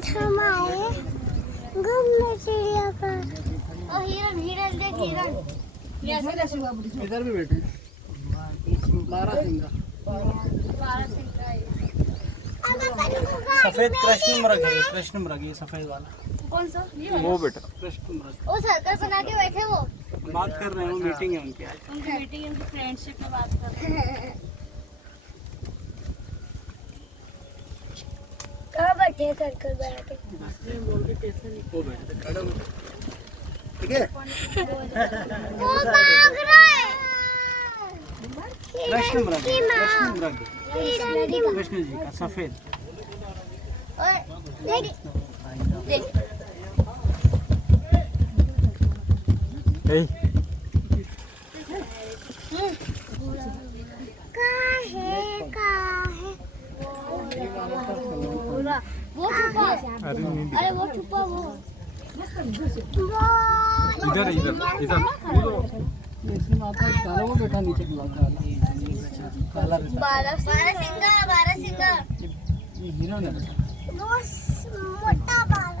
आज हम आए घूमने चिड़ियाघर। और हिरन हिरन देख हिरन। इधर भी बैठे 12 सिंगा। सफेद कृष्ण मृग है, कृष्ण मृग ये सफेद वाला। कौन सा? वो बेटा कृष्ण मृग। वो सर्कल बना के बैठे वो। बात कर रहे हैं, वो मीटिंग है उनकी आज। उनकी मीटिंग उनकी फ्रेंडशिप में बात कर रहे हैं। कहाँ बैठे हैं सर्कल बना के? बोल के कैसे नहीं को बैठे खड़े हो। ठीक है वो भाग रहा है। कृष्ण मृग, कृष्ण मृग कृष्ण जी का सफेद। देख देख वो छुपा। अरे वो छुपा वो इधर इधर इधर ऐसी माता काला वो बैठा नीचे काला बारह सिंगा ये हिरन है। वो मोटा बारह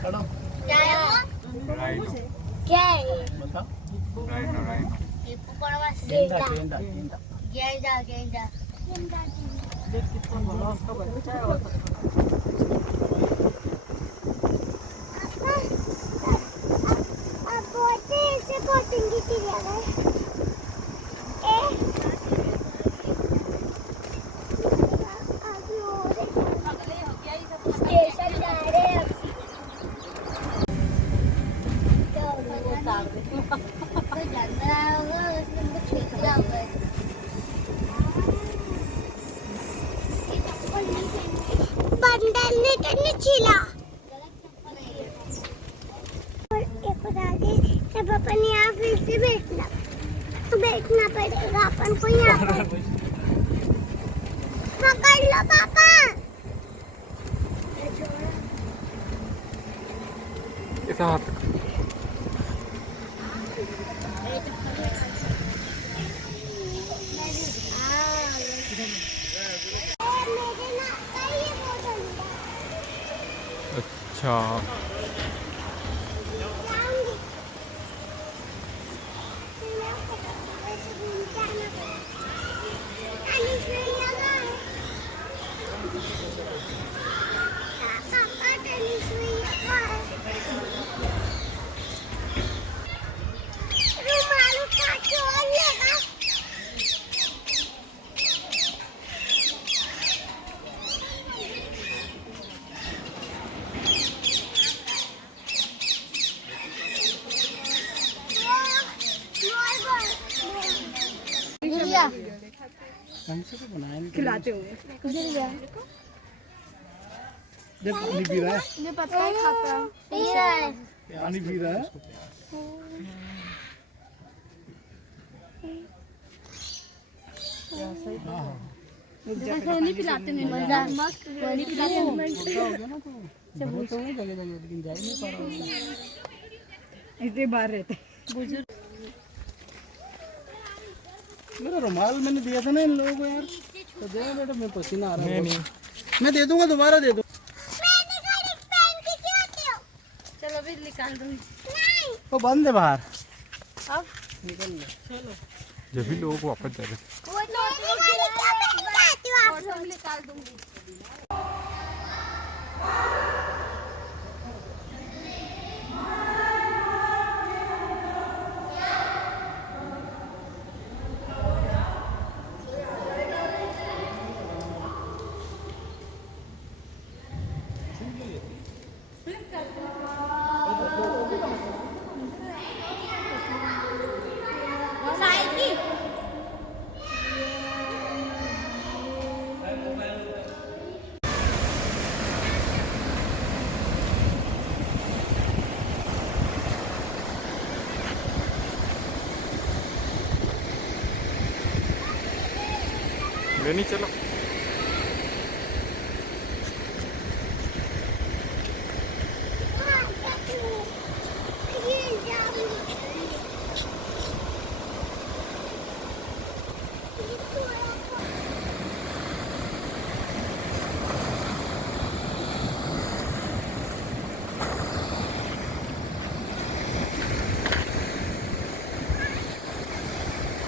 खड़ा क्या है वो? क्या है ये? बताओ। ये ऊपर गेंडा गेंडा गेंडा गेंडा गेंडा देख कितना बड़ा उसका बच्चा है। अब बोलते ऐसे पहुंचेंगे चिड़ियाघर। स्टेशन जा रहे हैं अब। तो जानना होगा उसमें कुछ लिखा होगा। बंदर ने करने छिला और एक और आगे तब अपन यहाँ फिर से बैठना पड़ेगा अपन को यहाँ पर। पकड़ लो पापा। ऐसा हाथ अच्छा हमसे तो बनाया नहीं। खिलाते होंगे। देख पानी पी रहा है। मुझे पता है खाता है। पानी पी रहा है। नहीं पिलाते नहीं मजा मस्त पानी पिलाते हो गया ना तो बहुत हो जगह जगह लेकिन जा ही नहीं पा रहा। ऐसे बाहर रहते बुजुर्ग। मेरा रुमाल मैंने दिया था ना इन लोगों को यार, तो दे बेटा। मैं पसीना आ रहा है। नहीं मैं दे दूंगा, दोबारा दे दूँ। चलो भी निकाल दूंगी। वो बंद है बाहर। अब निकल ले चलो। जब भी लोग वापस जा रहे वो निकाल दूंगी। लेनी चलो।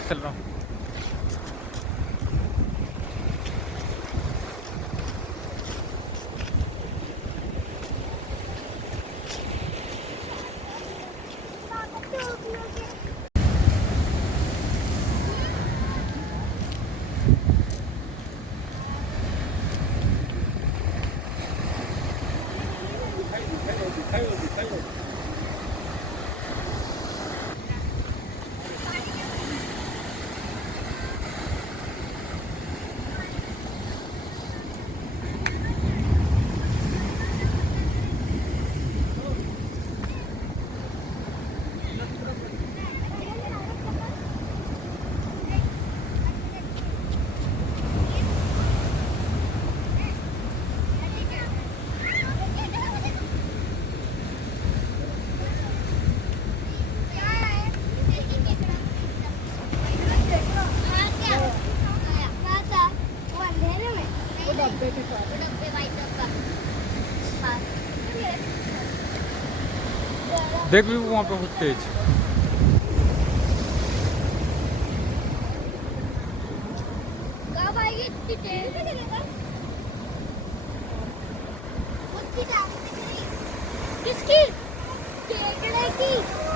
चल रहा हूँ। देख भी वहाँ पे बहुत तेज। किसकी? केकड़े की।